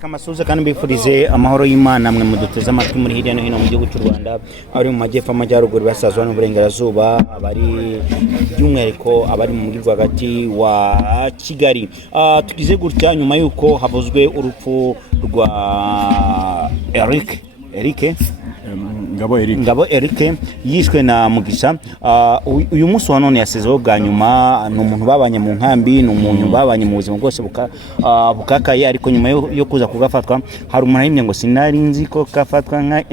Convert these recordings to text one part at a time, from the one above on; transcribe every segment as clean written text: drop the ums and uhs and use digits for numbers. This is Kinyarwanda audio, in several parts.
Kamasuza kandi bifurize amahoro y'Imana mwe muduteze amatwi muri hirya no hino mu gihugu cy'u Rwanda ari mu majyepfo amajyaruguru basazwa n'uburengerazuba abari by'umwihariko abari mu mujyi rwagati wa Kigali. Tugize gutya nyuma yuko havuzwe urupfu rwa Ngabo Eric yishwe na Mugisha. Uyu munsi wa none yasezeho bwa nyuma ni umuntu babanye mu nkambi, ni umuntu babanye mu buzima bwose bukakaye, ariko nyuma yo kuza kugafatwa hari umuntu yimye ngo sinari nzi ko kafatwa nka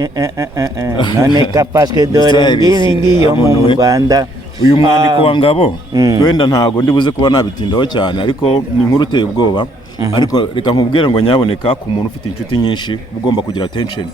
none kapaswe dore ngiringi yo mu Rwanda. Uyu mwandiko wa Ngabo wenda ntago ndibuze kuba nabitindaho cyane, ariko ni inkuru uteye ubwoba. Ariko reka nkubwire ngo nyaboneka ku muntu ufite inshuti nyinshi ugomba kugira attention.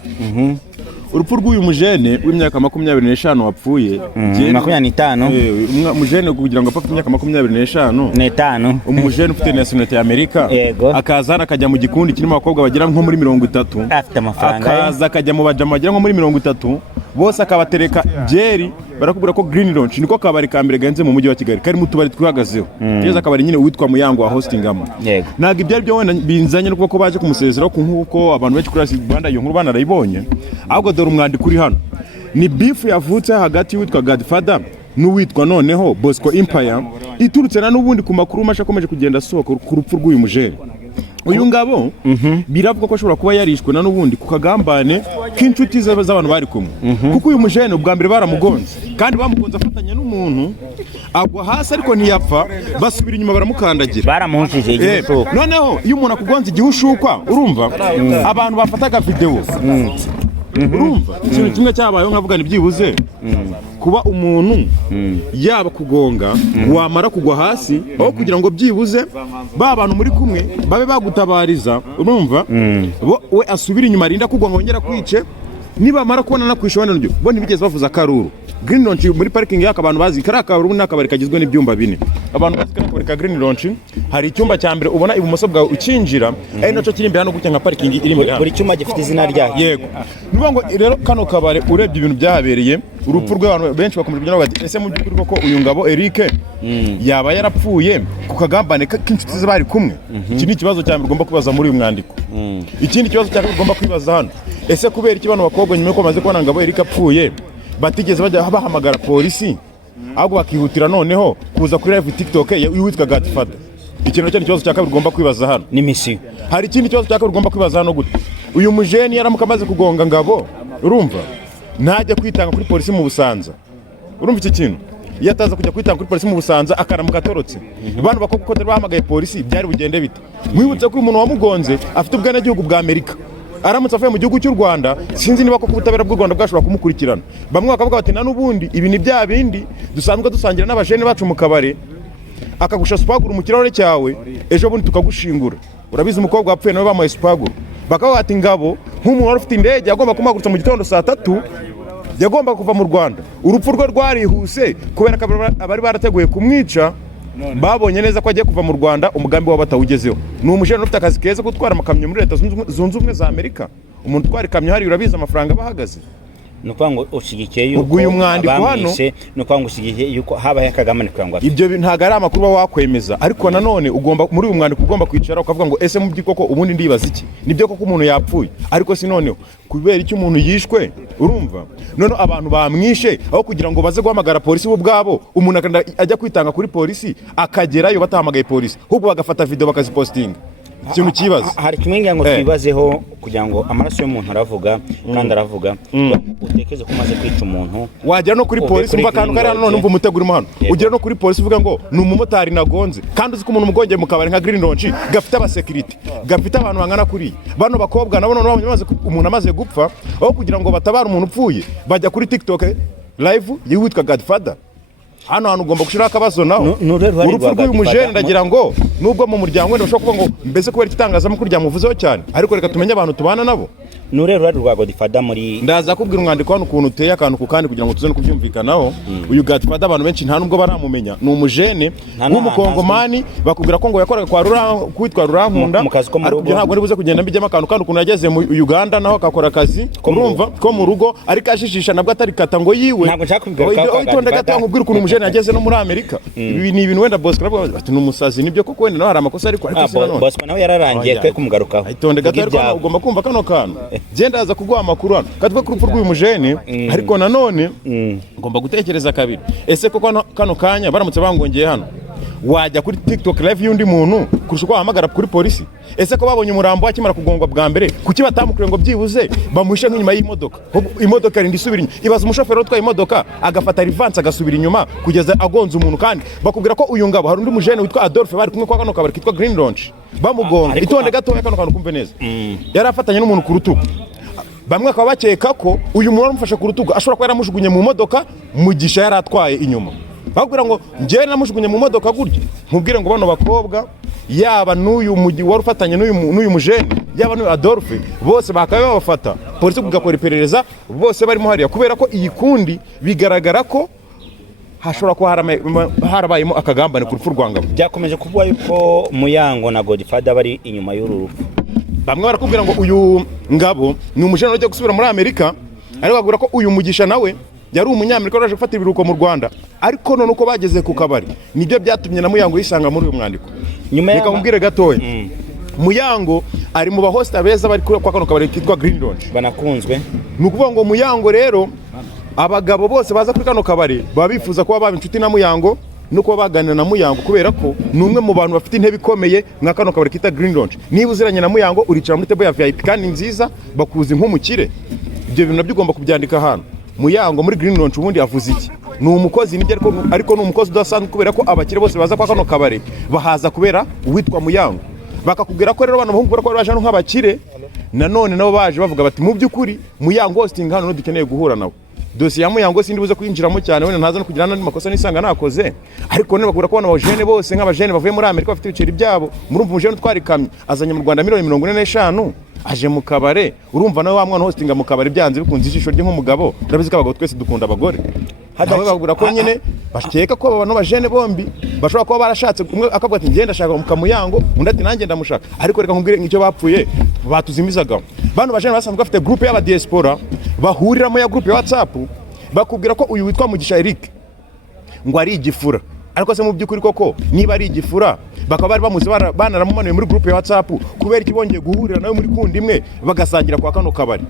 Urupfu rw'uyu mujene w'imyaka 25 wapfuye 25 mujene kugira ngo apfe imyaka 25 umujene ufite nationality ya Amerika akazana akajya mu gikundi kirimo abakobwa bagira nko muri 30 afite amafaranga akaza akajya mu bajama bagira nko muri 30 bose akabatereka byeri barakubwira ko Green Launch niko kabari kambere genze mu mujyi wa Kigali kari mu tubari twihagazeho yeza akabari nyine witwa Muyango wa hostingamo naga ibyari byo wenda binzanye no kuko baje kumusezeraho ku nkuko abantu benshi kuri Rwanda iyo nkuru banarayibonye. Ahubwo dore umwandiko uri hano ni beef yavutse hagati witwa Godfather n'uwitwa noneho Bosco Empire iturutse na n'ubundi ku makuru masha akomeje kugenda asohoka ku rupfu rw'uyu mujeri. Uyu Ngabo biravuga ko ashobora kuba yarishwe na n'ubundi ku kagambane k'inshuti z'abantu bari kumwe, kuko uyu mujene ubwa mbere baramugonze kandi bamugonze afatanya n'umuntu agwa hasi ariko ntiyapfa, basubira inyuma baramukandagira baramuhujije igihugu. Noneho iyo umuntu akugonze igihe ushukwa urumva abantu bafataga video urumva ikintu kimwe cyabayeho nkavuga ni byibuze kuba umuntu yaba kugonga wamara kugwa hasi aho kugira ngo byibuze ba bantu muri kumwe babe bagutabariza urumva we asubira inyuma rinda kugwa ngongera kwice niba mara kubona nakwishobana n'ibyo bo ntibigeze bavuza karuru. Green Launch muri parking yaka abantu bazi karaka ubu nakabari kagizwe n'ibyumba 4 abantu bazi karaka ka Green Launch hari icyumba cya mbere ubona ibumoso bwawe ukinjira ari naco kiri imbere hano gutya nka parking iri imbere buri cyuma gifite izina ryayo. Yego niba ngo rero kano kabare urebye ibintu byahabereye urupfu rw'abantu benshi bakomeje kugira bati ese mu by'ukuri koko uyu Ngabo Eric yaba yarapfuye ku kagambane k'inshuti ze bari kumwe. Iki ni ikibazo cyane ugomba kwibaza muri uyu mwandiko. Ikindi kibazo cyane ugomba kwibaza hano ese kubera iki bano bakobwa nyuma ko bamaze kubona Ngabo Eric apfuye batigeze bajya bahamagara polisi ahubwo bakihutira noneho kuza kuri live TikTok witwa Godfather. Ikintu cyo kibazo cyaka ugomba kwibaza hano ni misi. Hari ikindi kibazo cyaka ugomba kwibaza hano gute uyu mujeni yaramuka amaze kugonga Ngabo urumva ntajya kwitanga kuri polisi mu Busanza. Urumva iki kintu yataza kujya kwitanga kuri polisi mu Busanza akaramuka atorotse abantu bakoko ko bahamagaye polisi byari bugende bite. Mwibutse ko umuntu wamugonze afite ubwana gihugu bwa Amerika aramutse avuye mu gihugu cy'u Rwanda sinzi niba ko ubutabera bw'u Rwanda bwashobora kumukurikirana. Bamwe bakavuga bati na n'ubundi ibi ni bya bindi dusanzwe dusangira n'abajene bacu mu kabare akagusha spaguru mu kirahore cyawe ejo bundi tukagushingura. Urabizi umukobwa wapfuye nawe bamuhaye spaguru bakavuga bati Ngabo nk'umuntu wari ufite indege yagomba kumagurutsa mu gitondo saa 3 yagomba kuva mu Rwanda. Urupfu rwe rwarihuse kubera ko abari barateguye kumwica babonye neza ko agiye kuva mu Rwanda umugambi wa batawugezeho. Ni umujene ufite akazi keza gutwara amakamyo muri Leta Zunze Ubumwe za Amerika. Umuntu utwara ikamyo hari urabizi amafaranga bahagaze. Nuko ngo ushigikiye yuko uyu mwandiko hano nuko ngo ushigikiye yuko habaye akagamane kwangwa ibyo ntago ari amakuru wakwemeza, ariko nanone ugomba muri uyu mwandiko ugomba kwicara ukavuga ngo ese mu by'ikoko ubundi ndibaza iki nibyo koko umuntu yapfuye ariko si noneho kubera iki umuntu yishwe urumva none abantu bamwishe aho kugira ngo baze guhamagara polisi bo bwabo umuntu ajya kwitanga kuri polisi akagerayo batahamagaye polisi ahubwo bagafata video bakazipostinga. Ikintu kibazo hari kimwe ngo twibazeho kugira ngo amaraso y'umuntu aravuga kandi aravuga utekeze ko maze kwica umuntu wagera no kuri polisi umva kantu kari hano none umva umutegurimo hano ugera no kuri polisi uvuga ngo ni umumotari nagonze kandi uzi ko umuntu umugongeye mu kabari nka Green Launch gafite abasecurity gafite abantu bangana kuri bano bakobwa nabo none bamaze umuntu amaze gupfa aho kugira ngo batabara umuntu upfuye bajya kuri TikTok live yitwa Godfather. Hano hantu ugomba gushira akabazo naho urupfu rw'uyu mujene ndagira ngo nubwo mu muryango wenda ushobora kuvuga ngo mbese kubera ikitangazamakuru ryamuvuzeho cyane ariko reka tumenye abantu tubana nabo. Nurero rwa Godfather muri ndaza kubwira umwandiko hano ukuntu uteye akantu ku kandi kugira ngo tuze no kubyumvikanaho. Uyu Godfather abantu benshi nta nubwo baramumenya ni umujene w'umukongomani bakubwira ko ngo yakoraga kwitwa Rurankunda ariko ntabwo nibuze kugenda mbijyamo akantu kandi ukuntu yageze mu Uganda naho akakora akazi urumva ko mu rugo ariko ashishisha nabwo atari kata ngo yiwe ntabwo nshaka kubigaruka itonde gato nkubwira ukuntu umujene yageze no muri Amerika ibi ni ibintu wenda Bosco aravuga ati n'umusazi nibyo koko wenda nawe hari amakosa ariko sinanone Bosco nawe yararangiye twe kumugarukaho itonde gato ariko ugomba kumva kano kantu genda aza kuguha amakuru hano katwe ku rupfu rw'uyu mujene ariko nanone ngomba gutekereza kabiri ese koko kano kanya baramutse bangongeye hano wajya kuri TikTok live y'undi muntu kurusha uko wahamagara kuri polisi ese ko babonye umurambo akimara kugongwa bwa mbere kuki batamukuriye ngo byibuze bamuhishe nk'inyuma y'imodoka imodoka irindi isubira inyuma ibaza umushoferi utwaye imodoka agafata rivanse agasubira inyuma kugeza agonze umuntu kandi bakubwira ko uyu ngabo hari undi mujene witwa Adolphe bari kumwe kwa kano kabari kitwa Green Launch bamugonga itonde gato kano kantu kumve neza yari afatanye n'umuntu ku rutugu bamwe akaba bakeka ko uyu muntu amufashe ku rutugu ashobora kuba yaramujugunye mu modoka Mugisha yari atwaye inyuma bakubwira ngo njyewe namujugunye mu modoka gutya nkubwire ngo bano bakobwa yaba n'uyu mugi wari ufatanye n'uyu mujene yaba n'uyu Adolphe bose bakabe babafata polisi kugakora iperereza bose barimo hariya kubera ko iyi kundi bigaragara ko hashobora kuba harabayemo akagambane ku rupfu rwa Ngabo byakomeje kuvuga yuko Muyango na Godfather bari inyuma y'uru rupfu bamwe barakubwira ngo uyu Ngabo ni umujene ujya gusubira muri Amerika ariko bagura ko uyu Mugisha nawe yari umunyamerika waje gufata ibiruko mu Rwanda ariko none uko bageze ku kabari nibyo byatumye na Muyango yisanga muri uyu mwandiko reka mubwire gatoya Muyango ari mu bahosta beza bari kwa kano kabari kitwa Green Launch banakunzwe ni ukuvuga ngo Muyango rero abagabo bose baza kuri kano kabari baba bifuza kuba baba inshuti na Muyango nuko baganira na Muyango kubera ko ni umwe mu bantu bafite intebe ikomeye nka kano kabari kita Green Launch niba uziranye na Muyango uricara muri table ya VIP kandi nziza bakuzi nk'umukire ibyo bintu nabyo ugomba kubyandika hano Muyango muri Green Launch ubundi avuze iki ni umukozi nibyo ariko ni umukozi udasanzwe kubera ko abakire bose baza kwa kano kabari bahaza kubera uwitwa Muyango bakakubwira ko rero bana bahungu ko baje nk'abakire nanone nabo baje bavuga bati mu by'ukuri Muyango hosting hano no dukeneye guhura nawe dosiye ya Muyango sindi buze kwinjiramo cyane wenda ntaza no kugira n'andi makosa nisanga nakoze ariko none bakubwira ko bana abajene bose nk'abajene bavuye muri Amerika bafite ibiceri byabo murumva umujene twarikamye azanye mu Rwanda $45 aje mu kabare urumva nawe wa mwana hostinga mu kabare byanze bikunze ijisho rye nk'umugabo urabizi ko abagabo twese dukunda abagore hadawe bagura ko nyine basheka ko abantu bajene bombi bashobora kuba barashatse umwe akavuga ati ngenda shaka mu Muyango undi ati nanjye ndamushaka ariko reka nkubwire icyo bapfuye batuzimizaga bano bajene basanzwe bafite groupe y'aba diaspora bahuriramo ya groupe ya WhatsApp bakubwira ko uyu witwa Mugisha Eric ngo ari igifura ariko se mu by'ukuri koko niba ari igifura bakaba bari bamuze banaramumanuye muri groupe ya WhatsApp kubera iki bongeye guhurira nawe muri kundi imwe bagasangira kwa kano kabari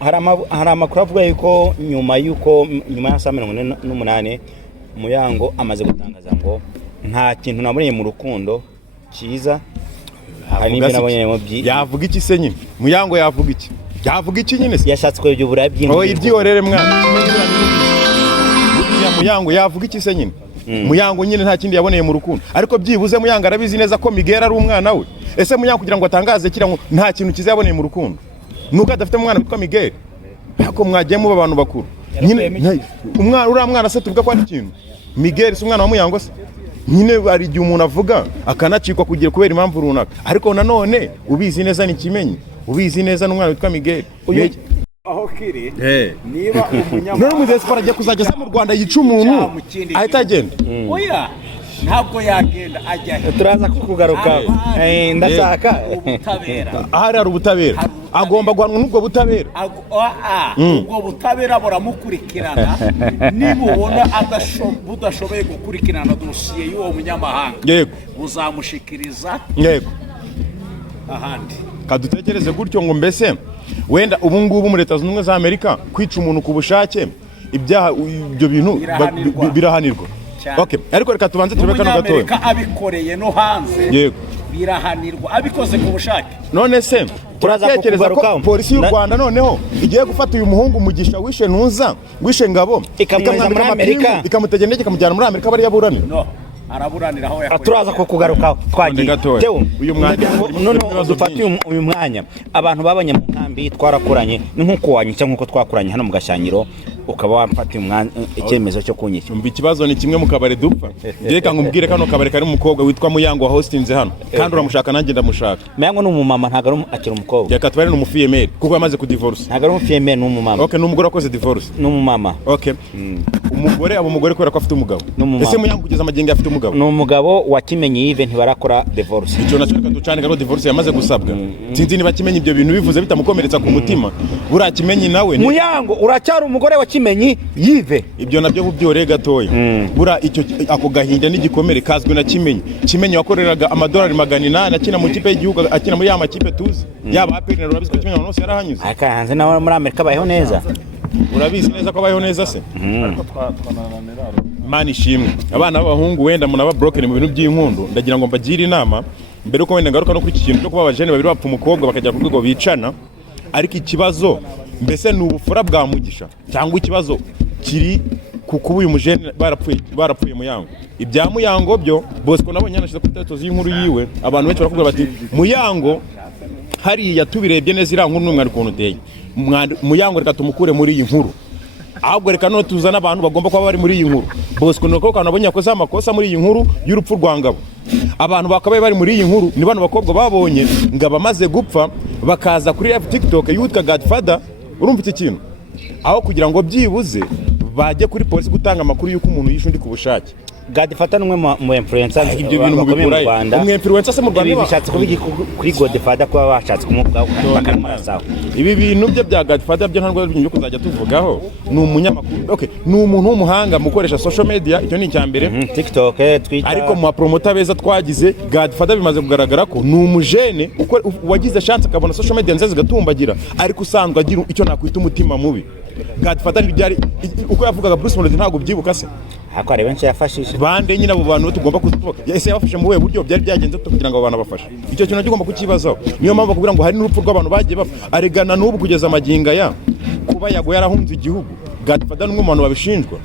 hari amakuru avuga yuko nyuma ya saa 48 Muyango amaze gutangaza ngo nta kintu nabonye mu rukundo cyiza hari n'ibyo nabonye yavuga iki se nyine Muyango yavuga iki nyine yashatse ko ibyo buraya by'ingo ibyihorere mwana Muyango yavuga iki se nyine Muyango nyine nta kindi yaboneye mu rukundo ariko byibuze Muyango arabizi neza ko Miguel ari umwana we ese Muyango kugira ngo atangaze kira ngo nta kintu kiza yaboneye mu rukundo nuko adafite umwana witwa Miguel ariko mwagiye mu abantu bakuru nyine umwana se tuvuga ko ari ikintu Miguel si umwana wa Muyango se nyine ari igihe umuntu avuga akanacikwa kugira kubera impamvu runaka ariko nanone ubizi neza ni kimenyi ubizi neza n'umwana witwa Miguel aho kiri niba none mudespora agiye kuzageza mu Rwanda yica umuntu ahita agenda oya ntabwo yagenda ajya turaza kukugaruka ndashaka ubutabera ahari ari ubutabera agomba guhanwa n'ubwo butabera ubwo butabera buramukurikirana niba ubona budashoboye gukurikirana dosiye y'uwo munyamahanga yego buzamushikiriza yego ahandi kadutekereze gutyo ngo mbese wenda ubu ngubu muri Leta Zunze Ubumwe za Amerika kwica umuntu ku bushake ibyaha ibyo bintu birahanirwa okay ariko reka tubanze turebe kano gatoya Amerika abikoreye no hanze yego birahanirwa abikoze ku bushake none se turatekereza ko polisi y'u Rwanda noneho igiye gufata uyu muhungu Mugisha wishe Ngabo ikamweza muri Amerika ikamutegenda ikamujyana muri Amerika bari yaburane no araburanira aho yakoze turaza kukugarukaho twagiye Teo uyu mwanya none dufatiye uyu mwanya abantu babanye mu nkambi twarakuranye ni nkuko wanyica nkuko twakuranye hano mu Gashanyiro ukaba wafatiye icyemezo cyo kunyisha umva ikibazo ni kimwe mu kabare dupfa reka ngubwire kano kabare kari umukobwa witwa Muyango wa hostinze hano kandi uramushaka nanjye ndamushaka Muyango ni umumama ntago akiri umukobwa reka tubare ni umufiyemeri kuko yamaze kudivorce ntago ari umufiyemeri ni umumama okay ni umugore wakoze divorce ni umumama okay umugore aba umugore kubera ko afite umugabo. Ese Muyango kugeza amagingo afite umugabo? Ni umugabo wa Kimenyi Yves ntibarakora divorce. Icyo nacyo reka ducane ko divorce yamaze gusabwa. Sinzi niba Kimenyi ibyo bintu bivuze bitamukomeretsa ku mutima. Buriya Kimenyi nawe Muyango uracyari umugore wa Kimenyi Yves. Ibyo nabyo bubyore gatoya. Buriya icyo ako gahinda n'igikomere kazwi na Kimenyi. Kimenyi wakoreraga amadolari 800 akina mu kipe y'igihugu akina muri ya makipe tuzi. Yaba APR na Rurabizwa Kimenyi abantu bose yarahanyuze. Aka hanze nawe muri Amerika bayeho neza. Urabizi neza ko bayeho neza se. Mani ishimwe. Abana b'abahungu wenda munaba broken mu bintu by'inkundo ndagira ngo mbagire inama mbere uko wenda ngaruka no kuri iki kintu cyo kuba abajene babiri bapfa umukobwa bakajya ku rwego bicana, ariko ikibazo mbese ni ubufura bwa Mugisha cyangwa ikibazo kiri kuko uyu mujene barapfuye Muyango. Ibya Muyango byo Bosco nabonye yanashize kuri tatozi y'inkuru yiwe, abantu benshi baravuga bati Muyango hariya tubirebye neza ira nkuru n'umwari kuntu uteye. Muyango reka tumukure muri iyi nkuru, ahubwo reka no tuzana abantu bagomba kuba bari muri iyi nkuru. Bosco nuko kanabonye yakoze amakosa muri iyi nkuru y'urupfu rwa Ngabo. Abantu bakabaye bari muri iyi nkuru ni bano bakobwa babonye Ngabo amaze gupfa bakaza kuri TikTok yitwa Godfather. Urumva iki kintu aho kugira ngo byibuze bajye kuri polisi gutanga amakuru y'uko umuntu yishe undi ku bushake. Godfather numwe mu influencers ibyo bintu mu Rwanda. Umwe influencer se mu Rwanda bishatse kubigi kuri Godfather kuba bashatse kumuvugaho bakamarasaho. Ibi bintu bye bya Godfather byo ntabwo byo kuzajya tuvugaho. Ni umunyamakuru. Okay, ni umuntu w'umuhanga mu gukoresha social media, icyo ni icyambere. TikTok, Twitter. Ariko mu promoter beza twagize Godfather bimaze kugaragara ko ni umujene uko wagize chance akabona social media nziza zigatumbagira, ariko usanzwe agira icyo nakwita umutima mubi. Godfather byari uko yavugaga Bruce Melody ntabwo byibuka se. Hako ari benshi yafashije. Bande nyine abo bantu tugomba kuzivuga. Ese yabafashe mu buryo byari byagenze kugira ngo abantu bafashe. Icyo kintu kigomba kukibazaho. Niyo mpamvu kugira ngo hari n'urupfu rw'abantu bagiye bapfa. Aregana n'ubu kugeza amaginga ya kuba Yago yarahunze igihugu. Godfather n'umwe mu bantu babishinjwa.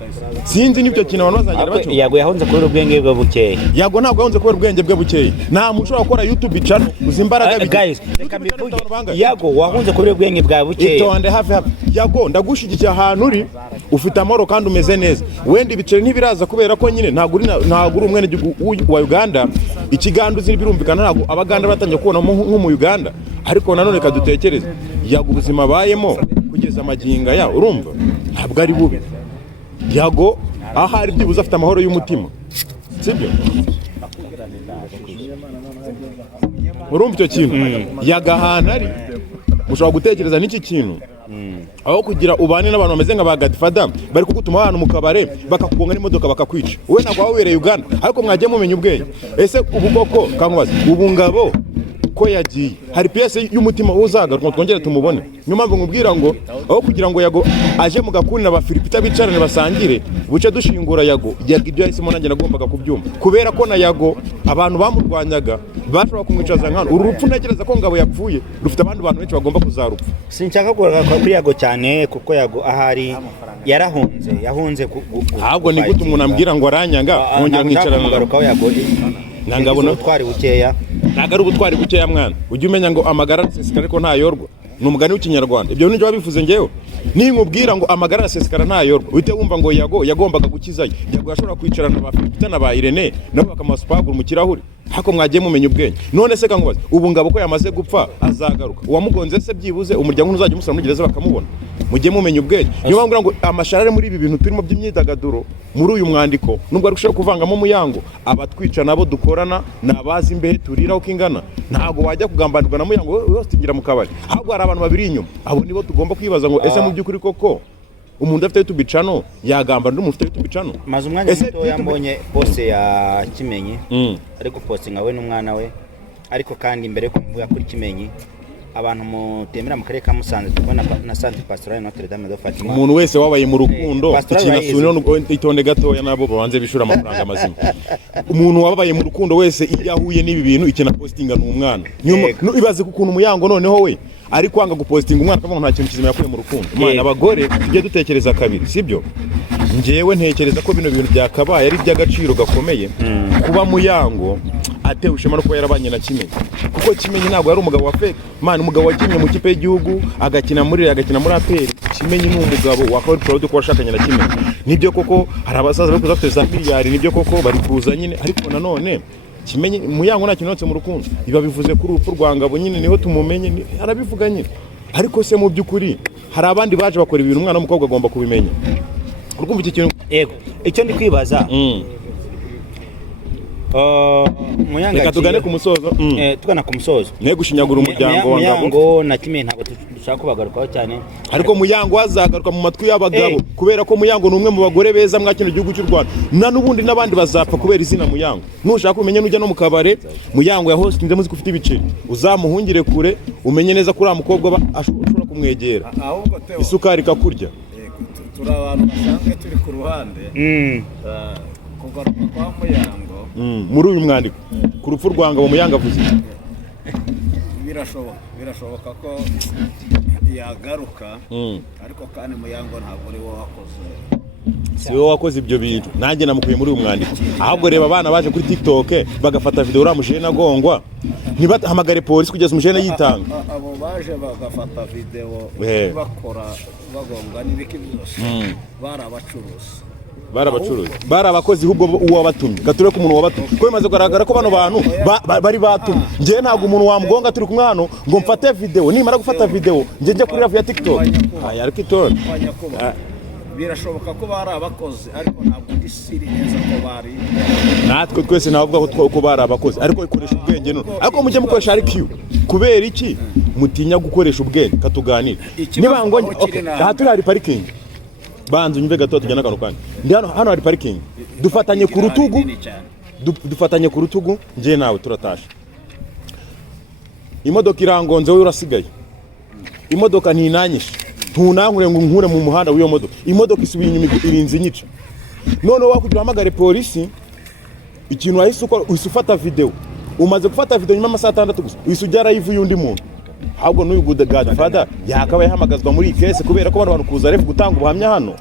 Sinzi n'ibyo kintu abantu bazagera bacyo. Yago yahunze kubera ubwenge bwe bukeya. Yago ntabwo yahunze kubera ubwenge bwe bukeya. Nta muntu ushobora gukora YouTube channel uzimbaraga guys. Yago wahunze kubera ubwenge bwa bukeya. Itonde hafi. Yago ndagushigikiye ahantu uri ufite amaro kandi umeze neza. Wenda ibiceri ntibiraza kubera ko nyine ntabwo uri umwene wa Uganda. Ikiganda uzi birumvikana ntabwo abaganda batangiye kubona nko mu Uganda, ariko nanone kadutekereze Yago ubuzima bayemo kugeza amaginga ya urumva ntabwo ari bubi. Yago ahari byibuze afite amahoro y'umutima, sibyo? Urumva icyo kintu yagahana ari ushobora gutekereza n'iki kintu aho kugira ubane n'abantu bameze nka ba Godfather bari kugutuma abantu mu kabare bakakugonga n'imodoka bakakwica. Wowe ntabwo wawereye Uganda ariko mwagiye mumenya ubwenge. Ese ubu koko kankubaza ubu Ngabo ko yagiye hari PS y'umutima uzagaruka twongere tumubone. Niyo mpamvu nkubwira ngo aho kugira ngo Yago aje mu gakunira ba Philipita bicarane basangire buce dushingura Yago ibyo yahisemo nanjye nagombaga kubyumva kubera ko na Yago abantu bamurwanyaga bashobora kumwicaza nkano. Uru rupfu ntekereza ko Ngabo yapfuye rufite abandi bantu benshi bagomba kuzarupfa. Sinshaka kugaruka kuri Yago cyane kuko Yago ahari yahunze ahubwo ni gute umuntu ambwira ngo aranyanga nkongera nkicarana kugarukaho Yago nangabona utwari bukeya. Nagaru ubutwari bukeya mwana. Ujye umenya ngo amagara asesekara ariko ntayorwa. Ni umugani w'ikinyarwanda. Ibyo nibyo babivuze ngewe. Ninkubwira ngo amagara asesekara ntayorwa uhite wumva ngo Yago yagombaga gukizayo. Yago yashobora kwicarana ba Philipita na ba Irene nabo bakamasupagura mu kirahuri. Hako mwagiye mumenya ubwenge. None se kankubaza ubu Ngabo ko yamaze gupfa azagaruka. Uwamugonze se byibuze umuryango ntuzajya umusara muri gereza bakamubona. Mujye mumenya ubwenge. Niyo mpamvu ngo amasharare muri ibi bintu turimo by'imyidagaduro muri uyu mwandiko nubwo ari gushaka kuvangamo Muyango abatwica nabo dukorana nabazi imbehe turiraho kingana ntago wajya kugambanirwa na Muyango wose tugira mu kabari. Ahubwo hari abantu babiri inyuma abo nibo tugomba kwibaza ngo ese mu by'ukuri koko umuntu afite YouTube channel yagamba ndi umuntu afite YouTube channel. Maze umwanya muto yambonye poste ya Kimenyi ariko postinga we n'umwana we ariko kandi imbere ko mvuga kuri Kimenyi abantu mutemera mu karere ka Musanze tubona na Centre Pastoral Notre Dame de Fatima. Umuntu wese wabaye mu rukundo ikinasubira itonde gatoya nabo babanze bishura amafaranga mazima. Umuntu wabaye mu rukundo wese iyo ahuye n'ibi bintu ikina postinga n'umwana. Ibaze kukuntu Muyango noneho we ari kwanga gupostinga umwana akavuga nta kintu kizima yakuye mu rukundo. Umwana abagore tujye dutekereza kabiri, sibyo? Ngewe ntekereza ko bino bintu byakabaye ari by'agaciro gakomeye kuba Muyango atewe ushema no kuba yarabanye na Kimenyi kuko Kimenyi ntabwo yari umugabo wa fake man. Umugabo wakinnye mu kipe y'igihugu agakina muri APR. Kimenyi ni umugabo wakora proud ko washakanye na Kimenyi. Nibyo koko hari abasaza bari kuzafite za miliyari, nibyo koko bari kuza nyine, ariko nanone Kimenyi Muyango nta kintu mu rukundo. Biba bivuze kuri urupfu rwa Ngabo nyine niho tumumenye arabivuga nyine. Ariko se mu by'ukuri hari abandi baje bakora ibintu umwana w'umukobwa agomba kubimenya. urumva iki kintu yego icyo ndi kwibaza Muyanga reka tugane ku musozo tugana ku musozo ne gushinyagura umuryango wa Ngabo Muyango na kimwe ntabwo dushaka kubagarukaho cyane ariko Muyango azagaruka mu matwi y'abagabo kubera ko Muyango ni umwe mu bagore beza mwa kino gihugu cy'u Rwanda na n'ubundi n'abandi bazapfa kubera izina Muyango nushaka kumenya n'ujya no mu kabare Muyango yahostinze muzi ko ufite ibiceri uzamuhungire kure umenye neza ko uriya mukobwa ashobora kumwegera isukari ikakurya turi abantu basanzwe turi ku ruhande kugaruka kwa Muyango muri uyu mwandiko ku rupfu rwa Ngabo Muyango avuze birashoboka ko yagaruka ariko kandi Muyango ntabwo ari wowe wakoze si wowe wakoze ibyo bintu nanjye namukuye muri uyu mwandiko ahubwo reba abana baje kuri TikTok bagafata video uriya mujene agongwa ntibahamagare polisi kugeza umujene yitanga abo baje bagafata video bakora bagonga n'ibiki byose barabacuruzi barabakozi ahubwo uwabatumye gature ko umuntu wabatumye ko bimaze kugaragara ko bano bantu bari batumye ngiye ntabwo umuntu wamugonga turi kumwe hano ngo mfate video nimara gufata video ngiye njya kuri live ya TikTok ariko itora birashoboka ko bari abakozi ariko ntabwo ndisiri neza ko bari natwe twese navuga ko bari abakozi ariko ikoresha ubwenge none ariko mujye mukoresha RQ kubera iki mutinya gukoresha ubwenge katuganira niba ngo aha turi hari parking banzu nyumve gato tujyana kano kandi ndi hano hari parking dufatanye ku rutugu ngiye nawe turatasha imodoka irangonze wowe urasigaye imodoka ntinanyisha ntunankure ngo nkure mu muhanda w'iyo modoka imodoka isubiye inyuma irinze inyica noneho wakugira hamagare polisi ikintu wahise ukora ufata video umaze gufata video nyuma amasaha 6 gusa wisujyara yivu y'undi muntu ahubwo n'uyu Godfather yakabaye hamagazwa muri case kubera ko abantu kuza ref gutanga ubuhamya hano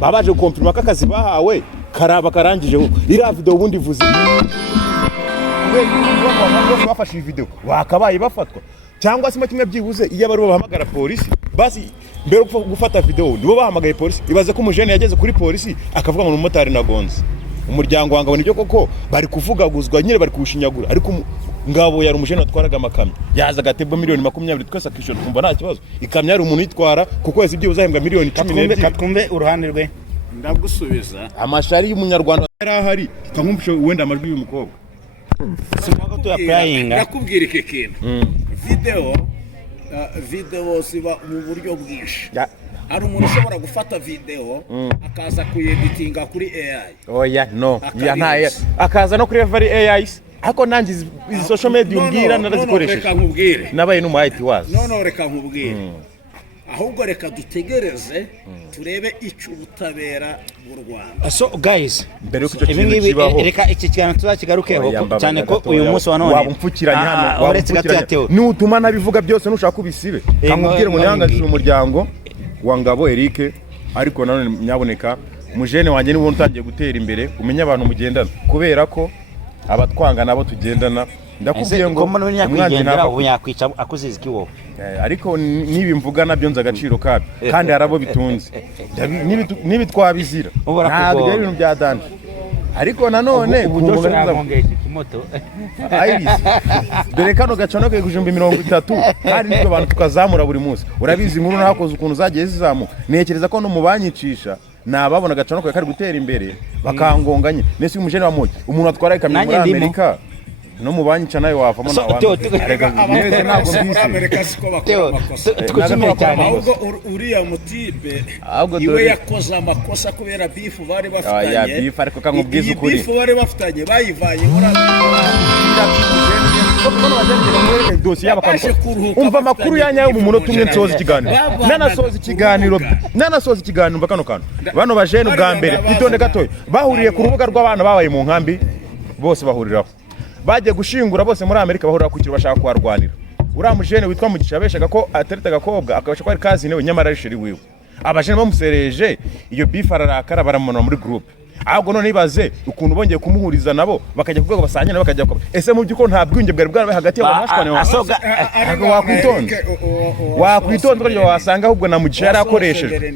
babaje gukonfirma ko akazi bahawe karaba karangije ira video ubundi vuze kubera bafashe video wakabaye bafatwa cyangwa se kimwe byibuze iyo bari bahamagara polisi basi mbere gufata video nibo bahamagaye polisi ibaze ko umujene yageze kuri polisi akavuga ngo umumotari nagonze umuryango wangabo nibyo koko bari kuvugaguzwa nyine bari kushinyagura ariko Ngabo yari umujene atwaraga amakamyo yaza agatebwa miliyoni 20 twese akishora kumva nta kibazo ikamyo yari umuntu yitwara kuko wese ibyo uzahembwa miliyoni 10 katwumve uruhande rwe ndagusubiza amashari y'umunyarwanda yari ahari kankumvishe wenda amajwi y'umukobwa simago to applying nakubwira iki kintu video siba mu buryo bwinshi hari umuntu ushobora gufata video akaza kuyeditinga kuri AI oya no ya ntaye akaza no kuri every AI ako nanjye izi social media umbwira narazikoresheje reka nkubwire nabaye no mu IT wazi reka nkubwire ahubwo reka dutegereze turebe icyo ubutabera bw'u Rwanda so guys mbere yuko icyo kintu kibaho reka iki kiganiro tuzakigarukeho cyane ko uyu munsi wa none wabumfukiranye hano wabumfukiranye n'utuma nabivuga byose nushaka kubisibe kamubwire ngo nyangaje umuryango wa Ngabo Eric ariko nanone nyaboneka mujene wanjye niwe utangiye gutera imbere umenya abantu mugendana kubera ko abatwanga nabo tugendana ndakubwiye ngo umwanzi ntabwo yakwica akuziza iki wowe ariko nibi mvuga nabyo nza agaciro kabyo kandi harabo bitunze nibi twabizira ntabwo ari ibintu bya danje ariko nanone uburyo nabongeje moto Iris dore kano gacano ke kujumba 30 kandi nitwe abantu tukazamura buri munsi urabizi inkuru nakoze ukuntu zagiye zizamuka nekereza ko no mubanyicisha nababona gacano ko kari gutera imbere bakangonganye nese umujene wa moyo umuntu atwara ikamyo muri Amerika no mubanyica nayo wavamo neza ntabwo mbise Amerika siko bakora amakosa ahubwo uriya mutibe iwe yakoze amakosa kubera beef bari bafitanye ya beef ariko kankubwiza ukuri beef bari bafitanye bayivanye muri umva makuru yanyayo mu munota umwe nsoza ikiganiro nanasoza ikiganiro mva kano kantu bano bajene ubwa mbere itonde gatoya bahuriye ku rubuga rw'abana babaye mu nkambi bose bahuriraho bagiye gushingura bose muri Amerika bahurira ku kiro bashaka kwarwanira uriya mujene witwa Mugisha abeshaga ko atereta gakobwa akabasha ko ari kazi newe nyamara rishiri wiwe abajene bamusereje iyo beef ararakara baramana muri group ahubwo none ibaze ukuntu bongeye kumuhuriza nabo bakajya kuvuga basanyana bakajya ko ese mu byuko nta bwinge bwari bwarabaye hagati y'abashwane asoga wakwitonda wasanga ahubwo na Mugisha yarakoresheje